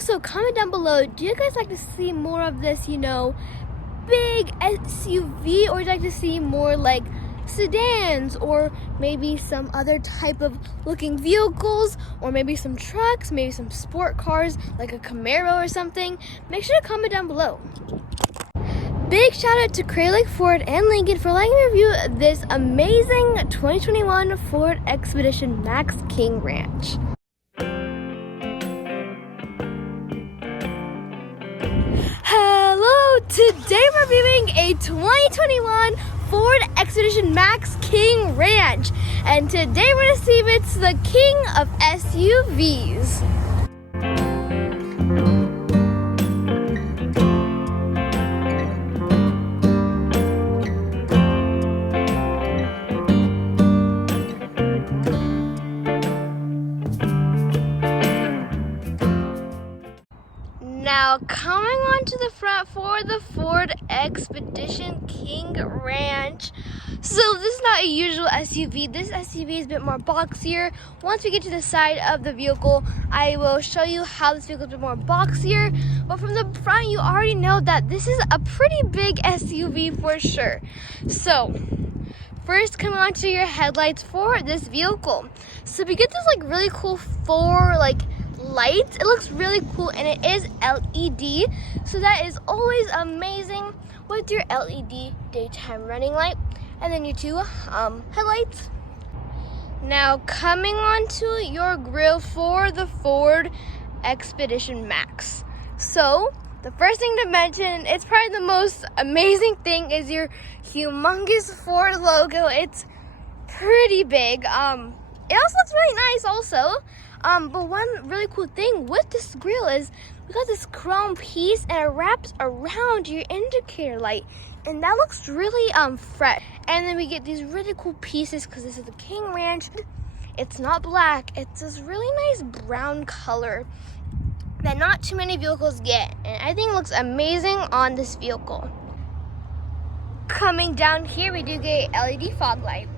also comment down below, do you guys like to see more of this, big SUV, or would you like to see more like sedans, or maybe some other type of looking vehicles, or maybe some trucks, maybe some sport cars like a Camaro or something? Make sure to comment down below. Big shout out to Crater Lake Ford and Lincoln for letting me review this amazing 2021 Ford Expedition Max King Ranch. Hello! Today we're reviewing a 2021 Ford Expedition Max King Ranch. And today we're going to see if it's the king of SUVs. Now, coming on to the front for the Ford Expedition King Ranch. So this is not a usual SUV. This SUV is a bit more boxier. Once we get to the side of the vehicle, I will show you how this vehicle is a bit more boxier. But from the front, you already know that this is a pretty big SUV for sure. So first, coming on to your headlights for this vehicle. So we get this really cool four lights. It looks really cool, and it is LED, so that is always amazing with your LED daytime running light, and then your two headlights. Now, coming on to your grille for the Ford Expedition Max. So the first thing to mention, it's probably the most amazing thing, is your humongous Ford logo. It's pretty big. It also looks really nice also. But one really cool thing with this grille is we got this chrome piece, and it wraps around your indicator light, and that looks really fresh. And then we get these really cool pieces because this is the King Ranch. It's not black, it's this really nice brown color that not too many vehicles get, and I think it looks amazing on this vehicle. Coming down here, we do get LED fog light,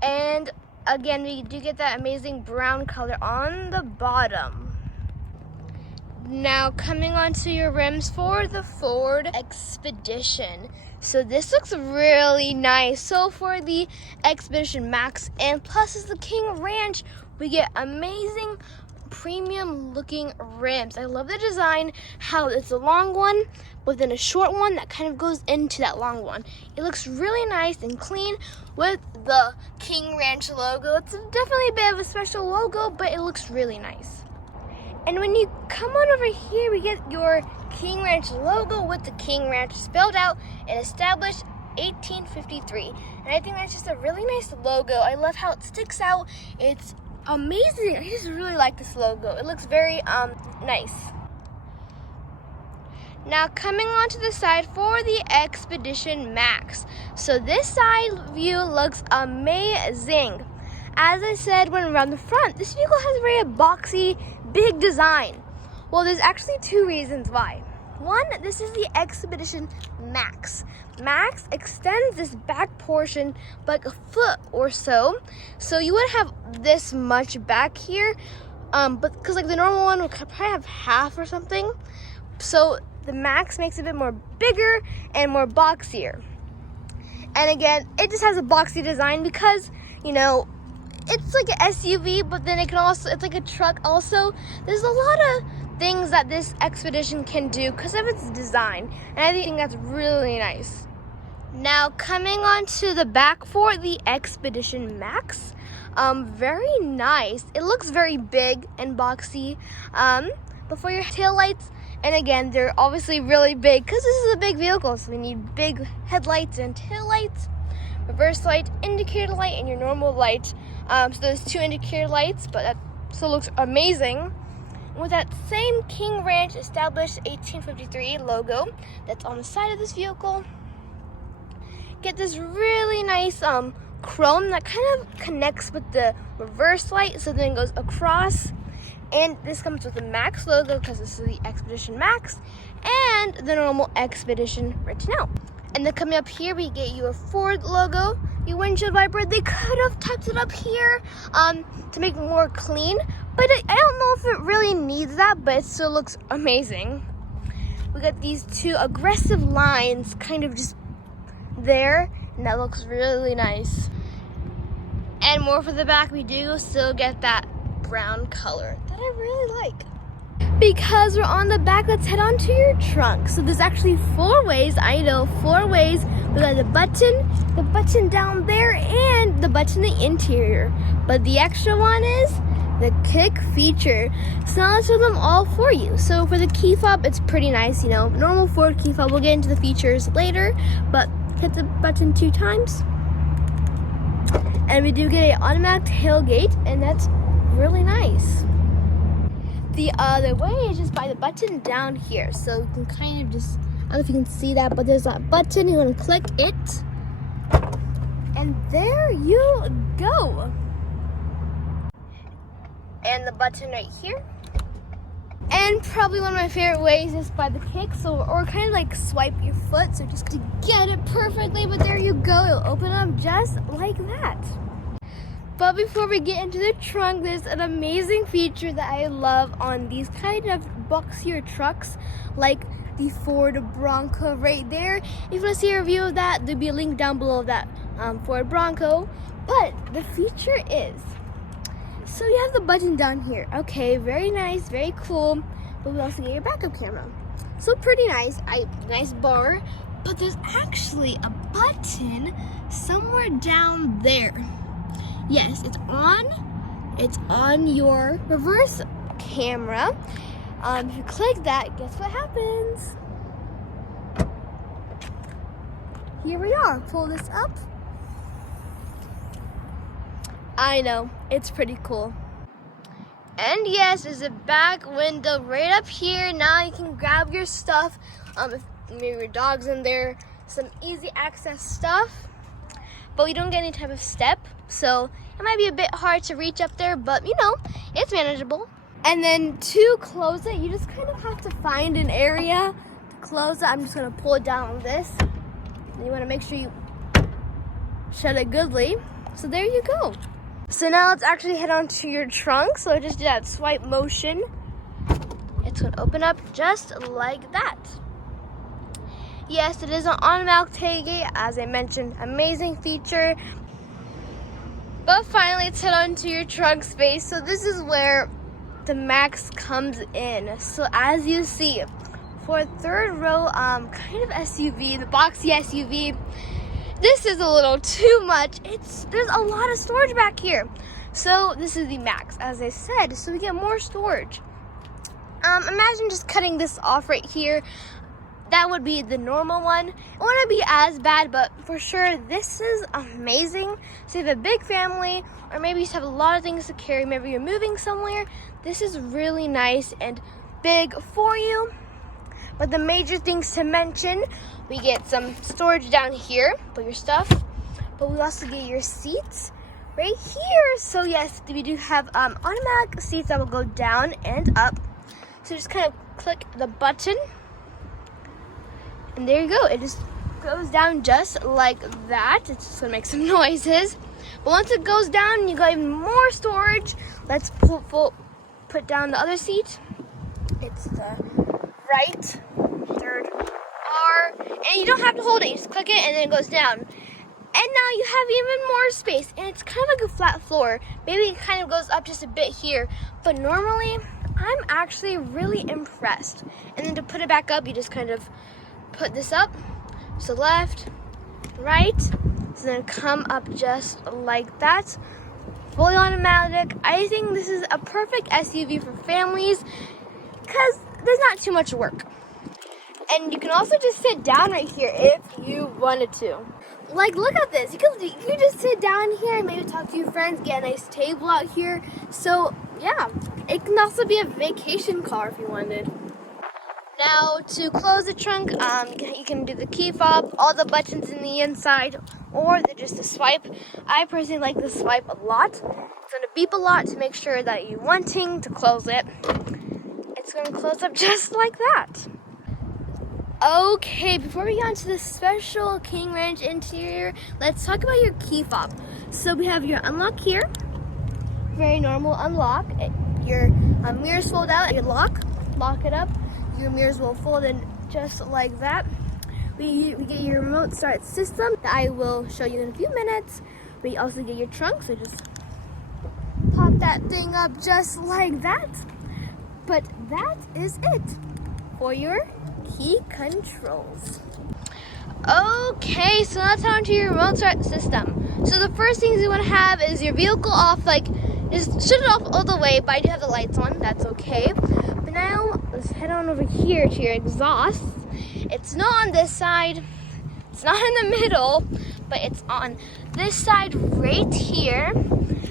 and again, we do get that amazing brown color on the bottom. Now, coming on to your rims for the Ford Expedition. So this looks really nice. So for the Expedition Max, and plus it's the King Ranch, we get amazing premium looking rims. I love the design, how it's a long one but then a short one that kind of goes into that long one. It looks really nice and clean with the King Ranch logo. It's definitely a bit of a special logo, but it looks really nice. And when you come on over here, we get your King Ranch logo with the King Ranch spelled out and established 1853. And I think that's just a really nice logo. I love how it sticks out. It's amazing. I just really like this logo. It looks very nice. Now, coming on to the side for the Expedition Max. So this side view looks amazing. As I said when around the front, this vehicle has a very boxy, big design. Well, there's actually two reasons why. One, this is the Expedition Max. Max extends this back portion like a foot or so. So you would have this much back here, but because the normal one would probably have half or something. So the Max makes it a bit more bigger and more boxier. And again, it just has a boxy design because, it's like an SUV, but then it's like a truck also. There's a lot of things that this Expedition can do because of its design, and I think that's really nice. Now, coming on to the back for the Expedition Max, very nice. It looks very big and boxy. But for your taillights, and again, they're obviously really big because this is a big vehicle, so we need big headlights and taillights, reverse light, indicator light, and your normal light. So there's two indicator lights, but that still looks amazing. With that same King Ranch established 1853 logo that's on the side of this vehicle, get this really nice chrome that kind of connects with the reverse light, so then it goes across. And this comes with the Max logo because this is the Expedition Max, and the normal Expedition written out. And then coming up here, we get your Ford logo, your windshield wiper. They could have tucked it up here to make it more clean, But I don't know if it really needs that, but it still looks amazing. We got these two aggressive lines kind of just there, and that looks really nice. And more for the back, we do still get that brown color that I really like. Because we're on the back, let's head on to your trunk. So there's actually 4 ways, I know, 4 ways. We got the button down there, and the button in the interior. But the extra one is the kick feature. So now let's show them all for you. So for the key fob, it's pretty nice, you know, normal Ford key fob. We'll get into the features later, but hit the button 2 times. And we do get an automatic tailgate, and that's really nice. The other way is just by the button down here. So you can kind of just, I don't know if you can see that, but there's that button. You want to click it. And there you go. And the button right here. And probably one of my favorite ways is by the kick. So, or kind of like swipe your foot. So just to get it perfectly, but there you go. It'll open up just like that. But before we get into the trunk, there's an amazing feature that I love on these kind of boxier trucks, like the Ford Bronco right there. If you want to see a review of that, there'll be a link down below of that Ford Bronco. But the feature is, so you have the button down here. Okay, very nice, very cool. But we also get your backup camera. So pretty nice, nice bar. But there's actually a button somewhere down there. Yes, it's on your reverse camera. If you click that, guess what happens? Here we are. Pull this up. I know, it's pretty cool. And yes, there's a back window right up here. Now you can grab your stuff. If maybe your dog's in there, some easy access stuff. But we don't get any type of step, so it might be a bit hard to reach up there, but you know, it's manageable. And then to close it, you just kind of have to find an area to close it. I'm just gonna pull it down on this. And you wanna make sure you shut it goodly. So there you go. So now let's actually head on to your trunk. So just do that swipe motion. It's gonna open up just like that. Yes, it is an automatic tailgate, as I mentioned, amazing feature. But finally, let's head on to your trunk space. So this is where the Max comes in. So as you see, for a 3rd row kind of SUV, the boxy SUV, this is a little too much. There's a lot of storage back here. So this is the Max, as I said, so we get more storage. Imagine just cutting this off right here. That would be the normal one. It wouldn't be as bad, but for sure, this is amazing. So you have a big family, or maybe you just have a lot of things to carry. Maybe you're moving somewhere. This is really nice and big for you. But the major things to mention, we get some storage down here, put your stuff. But we also get your seats right here. So yes, we do have automatic seats that will go down and up. So just kind of click the button. And there you go. It just goes down just like that. It's just gonna make some noises. But once it goes down, you got even more storage. Let's put down the other seat. It's the right 3rd R. And you don't have to hold it. You just click it and then it goes down. And now you have even more space. And it's kind of like a flat floor. Maybe it kind of goes up just a bit here. But normally, I'm actually really impressed. And then to put it back up, you just kind of put this up, so left, right, so then come up just like that. Fully automatic. I think this is a perfect SUV for families because there's not too much work. And you can also just sit down right here if you wanted to. Like, look at this. You can just sit down here and maybe talk to your friends, get a nice table out here. So yeah, it can also be a vacation car if you wanted. Now, to close the trunk, you can do the key fob, all the buttons in the inside, or just the swipe. I personally like the swipe a lot. It's going to beep a lot to make sure that you're wanting to close it. It's going to close up just like that. Okay, before we get on to the special King Ranch interior, let's talk about your key fob. So we have your unlock here. Very normal unlock. your mirrors fold out, you lock it up. Your mirrors will fold in just like that. We get your remote start system that I will show you in a few minutes. We also get your trunk, so just pop that thing up just like that. But that is it for your key controls. Okay, so let's head on to your remote start system. So the first things you want to have is your vehicle off, like just shut it off all the way, but I do have the lights on, that's okay. But now let's head on over here to your exhaust. It's not on this side, it's not in the middle, but it's on this side right here.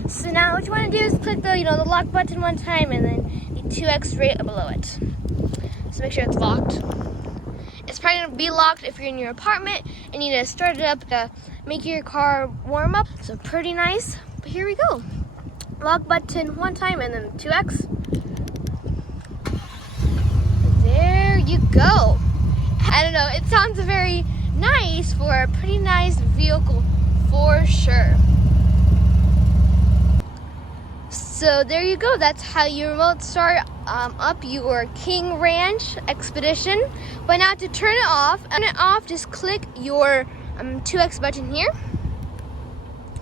So now what you want to do is click the the lock button one time and then the 2X right below it. So make sure it's locked. It's probably going to be locked if you're in your apartment and you need to start it up to make your car warm up. So pretty nice. But here we go. Lock button one time and then 2X. There you go. I don't know, it sounds very nice for a pretty nice vehicle for sure. So there you go. That's how you remote start up your King Ranch Expedition. But now to turn it off, just click your 2X button here.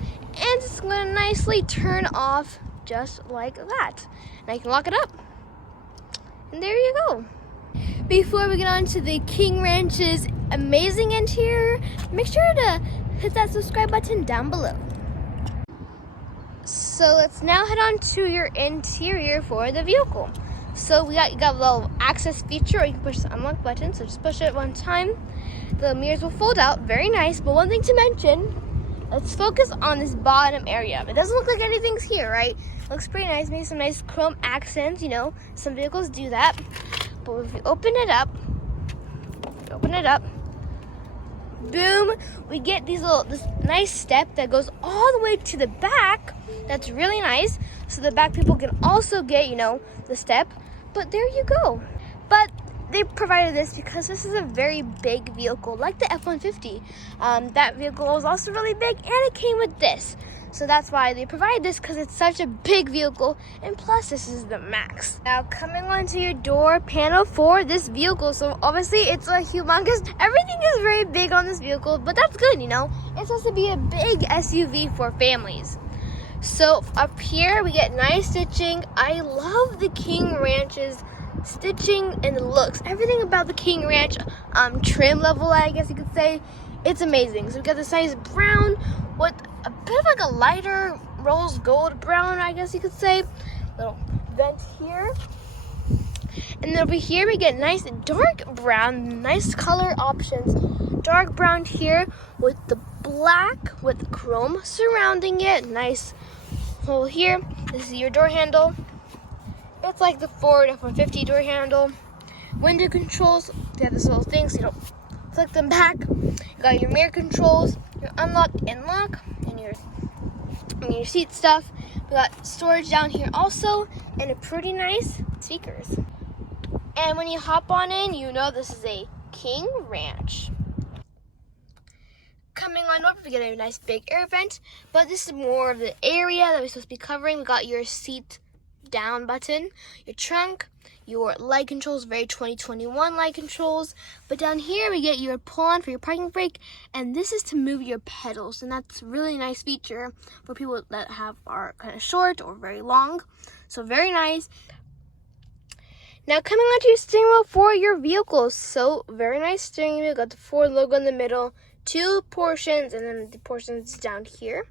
And it's going to nicely turn off just like that. Now you can lock it up. And there you go. Before we get on to the King Ranch's amazing interior, make sure to hit that subscribe button down below. So let's now head on to your interior for the vehicle. So you got a little access feature, or you can push the unlock button. So just push it one time. The mirrors will fold out, very nice. But one thing to mention, let's focus on this bottom area. It doesn't look like anything's here, right? It looks pretty nice, maybe some nice chrome accents, some vehicles do that. But if you open it up, boom, we get this nice step that goes all the way to the back. That's really nice. So the back people can also get, the step. But there you go. But they provided this because this is a very big vehicle, like the F-150. That vehicle was also really big, and it came with this. So that's why they provide this, because it's such a big vehicle, and plus this is the Max. Now coming onto your door panel for this vehicle, so obviously it's a humongous, everything is very big on this vehicle, but that's good, It's supposed to be a big SUV for families. So up here we get nice stitching. I love the King Ranch's stitching and the looks. Everything about the King Ranch trim level, I guess you could say, it's amazing. So we got this nice brown with a bit of like a lighter rose gold brown, I guess you could say. Little vent here. And then over here we get nice dark brown, nice color options. Dark brown here with the black with chrome surrounding it. Nice hole here. This is your door handle. It's like the Ford F-150 door handle. Window controls, they have this little thing so you don't flick them back. You got your mirror controls, your unlock and lock, and your seat stuff. We got storage down here also, and a pretty nice speakers. And when you hop on in, this is a King Ranch. Coming on over, we get a nice big air vent, but this is more of the area that we're supposed to be covering. We got your seat down button, your trunk, your light controls, very 2021 light controls. But down here we get your pull-on for your parking brake, and this is to move your pedals, and that's a really nice feature for people that are kind of short or very long. So very nice. Now coming onto your steering wheel for your vehicles. So very nice steering wheel. Got the Ford logo in the middle, 2 portions, and then the portions down here.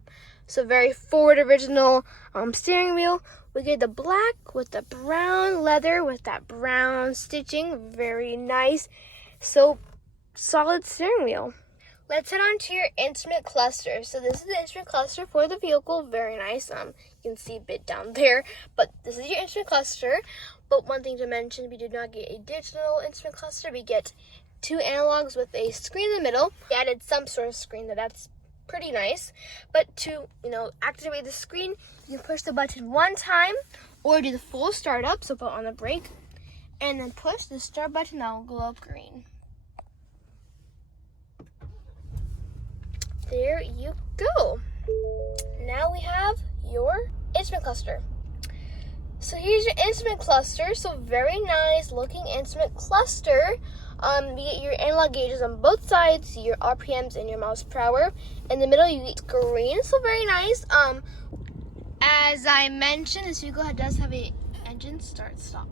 So very Ford original steering wheel. We get the black with the brown leather with that brown stitching. Very nice. So solid steering wheel. Let's head on to your instrument cluster. So this is the instrument cluster for the vehicle. Very nice. You can see a bit down there, but this is your instrument cluster. But one thing to mention, we did not get a digital instrument cluster. We get 2 analogs with a screen in the middle. We added some sort of screen that's pretty nice. But to, activate the screen, you can push the button one time or do the full startup. So put on the brake and then push the start button that will glow up green. There you go. Now we have your instrument cluster. So here's your instrument cluster. So very nice looking instrument cluster. You get your analog gauges on both sides, your RPMs and your miles per hour. In the middle, you get screen. So very nice. As I mentioned, this vehicle does have a engine start stop.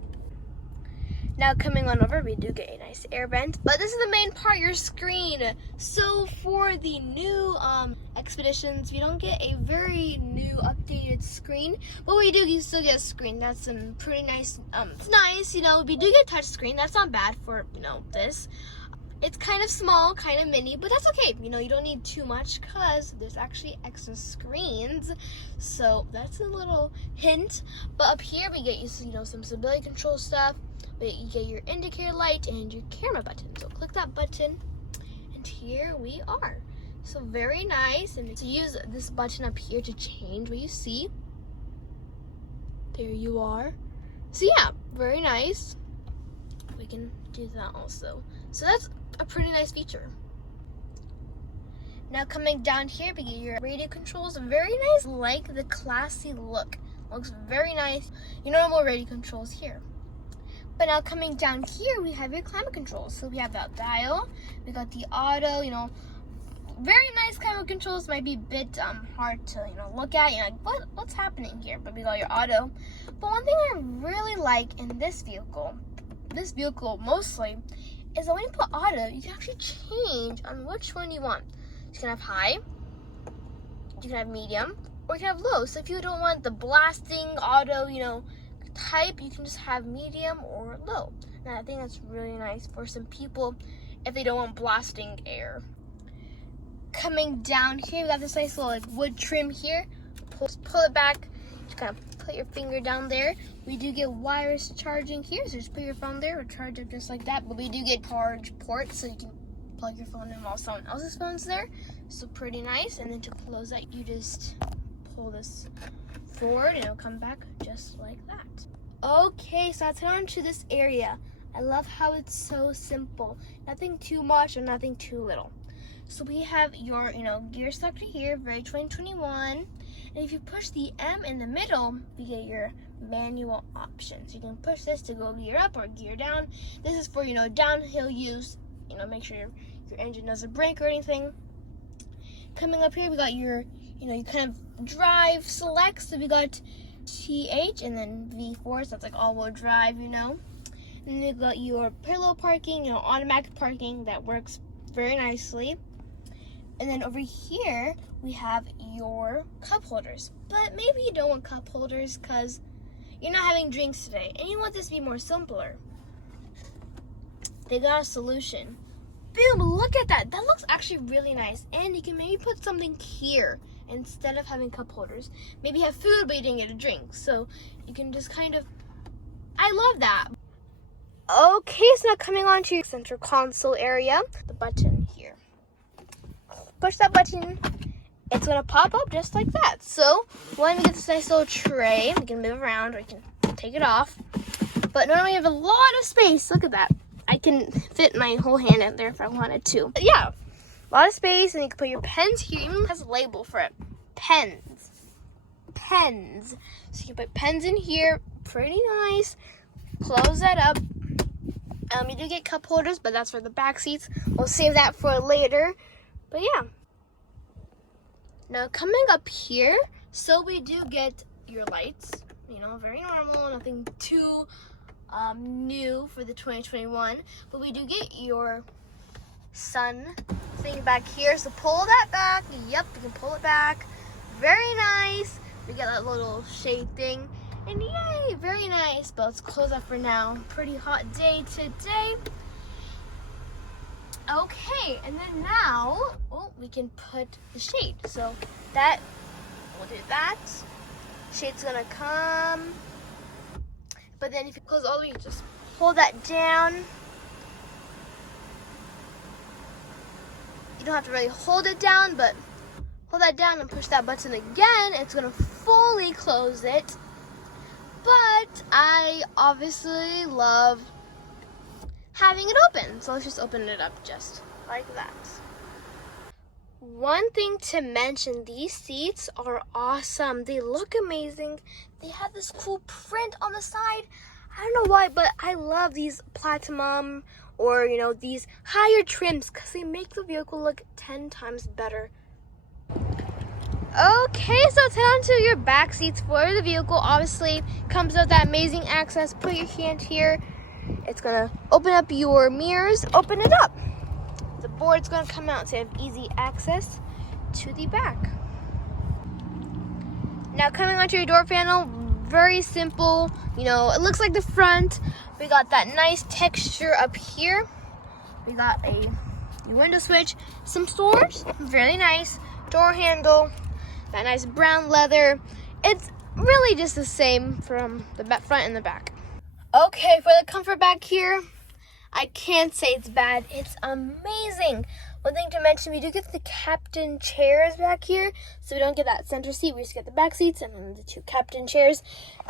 Now coming on over, we do get a nice air vent, but this is the main part, your screen. So for the new Expeditions, we don't get a very new updated screen, but we do still get a screen. That's pretty nice. It's nice, you know. We do get touch screen. That's not bad for, you know, this. It's kind of small, kind of mini, but that's okay. You know, you don't need too much because there's actually extra screens. So that's a little hint. But up here we get, you know, some stability control stuff. But you get your indicator light and your camera button. So click that button, and here we are. So very nice. And to use this button up here to change what you see. There you are. So yeah, very nice. We can do that also. So that's a pretty nice feature. Now coming down here, we get your radio controls. Very nice, like the classy look. Looks very nice. Your normal radio controls here. But now coming down here, we have your climate controls. So we have that dial. We got the auto, you know, very nice climate controls. Might be a bit hard to, you know, look at. You're like, what's happening here? But we got your auto. But one thing I really like in this vehicle mostly, is that when you put auto, you can actually change on which one you want. You can have high, you can have medium, or you can have low. So if you don't want the blasting auto, you know, type, you can just have medium or low. And I think that's really nice for some people if they don't want blasting air. Coming down here, we got this nice little like wood trim here. Pull it back. Just kind of put your finger down there. We do get wireless charging here, so just put your phone there or charge it just like that. But we do get charge ports, so you can plug your phone in while someone else's phone's there. So pretty nice. And then to close that, you just pull this forward and it'll come back just like that. Okay, so let's head on to this area. I love how it's so simple. Nothing too much or nothing too little. So we have your, you know, gear selector here, very 2021. And if you push the M in the middle, we get your manual options. You can push this to go gear up or gear down. This is for, you know, downhill use. You know, make sure your engine doesn't break or anything. Coming up here, we got your, you know, you kind of drive select. So we got TH and then V4, so that's like all-wheel drive, you know. And then you got your parallel parking, you know, automatic parking that works very nicely. And then over here, we have your cup holders. But maybe you don't want cup holders because you're not having drinks today and you want this to be more simpler. They got a solution. Boom, look at that. That looks actually really nice. And you can maybe put something here instead of having cup holders. Maybe have food, but you didn't get a drink. So you can just kind of, I love that. Okay, so now coming on to your center console area, the button here. Push that button, it's gonna pop up just like that. So when we get this nice little tray, we can move around or you can take it off. But normally you have a lot of space. Look at that. I can fit my whole hand in there if I wanted to. But yeah, a lot of space, and you can put your pens here. Even has a label for it. Pens. So you can put pens in here. Pretty nice. Close that up. You do get cup holders, but that's for the back seats. We'll save that for later. But yeah. Now coming up here, so we do get your lights. You know, very normal, nothing too new for the 2021. But we do get your sun thing back here. So pull that back. Yep, you can pull it back. Very nice. We get that little shade thing. And yay, very nice. But let's close up for now. Pretty hot day today. Okay, and then now, we can put the shade. So that, we'll do that. Shade's gonna come. But then if you close all the way, you just hold that down. You don't have to really hold it down, but hold that down and push that button again. It's gonna fully close it. But I obviously love having it open. So let's just open it up just like that. One thing to mention, these seats are awesome. They look amazing. They have this cool print on the side. I don't know why, but I love these platinum or, these higher trims because they make the vehicle look 10 times better. Okay, so let's head on to your back seats for the vehicle. Obviously, comes with that amazing access. Put your hand here. It's gonna open up your mirrors. Open it up. The board's gonna come out so you have easy access to the back. Now coming onto your door panel, very simple. It looks like the front. We got that nice texture up here. We got a window switch, some storage, very nice. Door handle, that nice brown leather. It's really just the same from the front and the back. Okay, for the comfort back here, I can't say it's bad. It's amazing. One thing to mention, we do get the captain chairs back here. So we don't get that center seat. We just get the back seats and then the 2 captain chairs.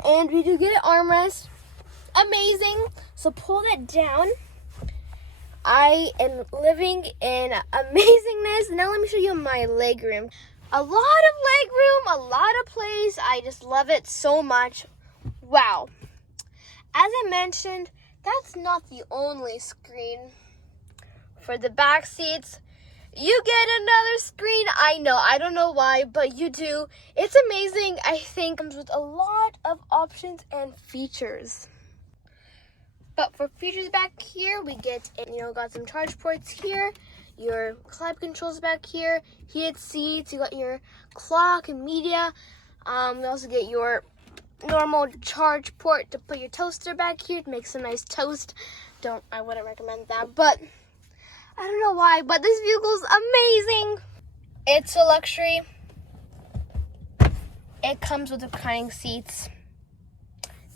And we do get an armrest. Amazing. So pull that down. I am living in amazingness. Now let me show you my legroom. A lot of legroom, a lot of place. I just love it so much. Wow. As I mentioned, that's not the only screen. For the back seats, you get another screen. I know, I don't know why, but you do. It's amazing. I think it comes with a lot of options and features. But for features back here, we get, got some charge ports here, your climate controls back here, heated seats, you got your clock and media. We also get your normal charge port to put your toaster back here to make some nice toast. I wouldn't recommend that, but I don't know why, but this vehicle's amazing. It's a luxury. It comes with reclining seats.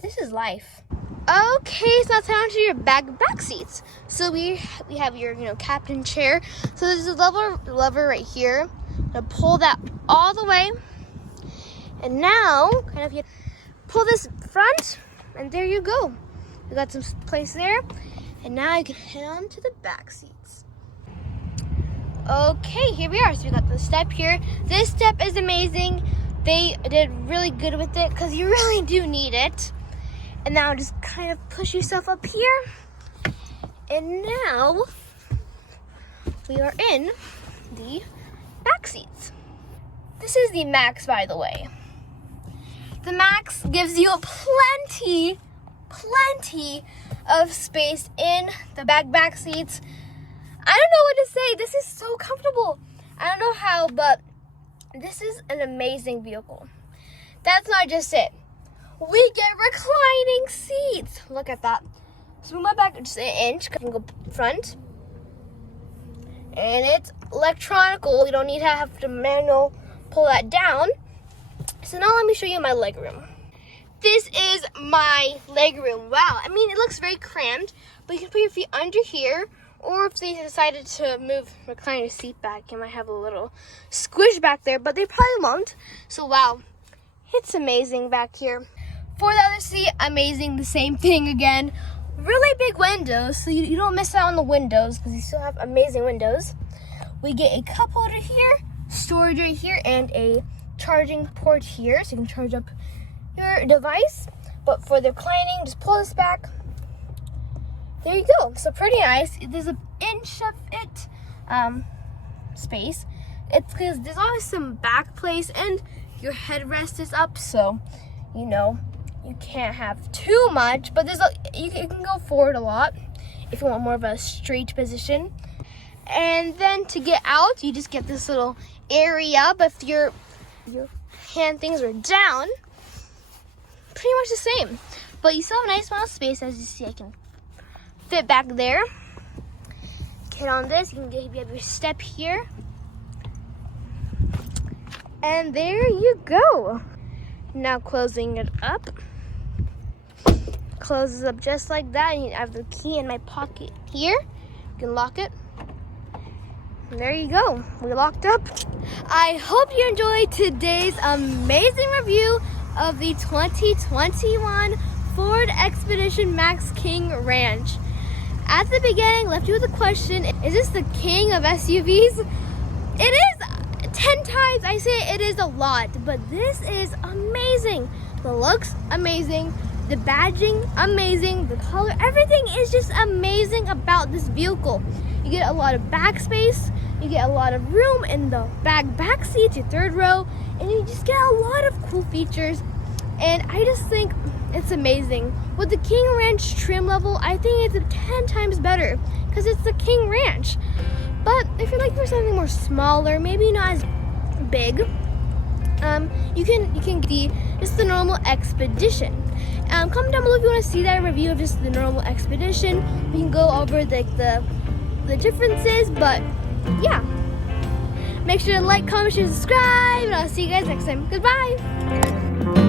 This is life. Okay, so let's head on to your back seats. So we have your, captain chair. So there's a lever right here. I'm gonna pull that all the way. And now, you pull this front, and there you go. You got some place there. And now you can head on to the back seats. Okay, here we are. So we got the step here. This step is amazing. They did really good with it because you really do need it. And now just kind of push yourself up here. And now we are in the back seats. This is the Max, by the way. The Max gives you plenty of space in the back seats. I don't know what to say. This is so comfortable. I don't know how, but this is an amazing vehicle. That's not just it. We get reclining seats. Look at that. So move my back just an inch. I can go front. And it's electronical. You don't need to have to manual pull that down. So now let me show you my legroom. This is my legroom. Wow. I mean, it looks very crammed, but you can put your feet under here. Or if they decided to move recliner seat back, you might have a little squish back there, but they probably won't. So wow, it's amazing back here. For the other seat, amazing, the same thing again. Really big windows, so you don't miss out on the windows because you still have amazing windows. We get a cup holder here, storage right here, and a charging port here, so you can charge up your device. But for the reclining, just pull this back. There you go. So pretty nice. There's an inch of it space. It's because there's always some back place, and your headrest is up, so you can't have too much. But you can go forward a lot if you want more of a straight position. And then to get out, you just get this little area. But if your hand things are down, pretty much the same. But you still have a nice amount of space, as you see. I can fit back there. Get on this. You have your step here. And there you go. Now closing it up. Closes up just like that. And I have the key in my pocket here. You can lock it. And there you go. We're locked up. I hope you enjoyed today's amazing review of the 2021 Ford Expedition Max King Ranch. At the beginning, left you with a question: is this the king of SUVs? It is 10 times. I say it is a lot, but this is amazing. The looks amazing, the badging amazing, the color, everything is just amazing about this vehicle. You get a lot of backspace, you get a lot of room in the back seats, your third row, and you just get a lot of cool features. And I just think it's amazing. With the King Ranch trim level, I think it's 10 times better because it's the King Ranch. But if you're looking for something more smaller, maybe not as big, you can get just the normal Expedition. Comment down below if you want to see that review of just the normal Expedition. We can go over the differences, but yeah. Make sure to like, comment, share, subscribe, and I'll see you guys next time. Goodbye!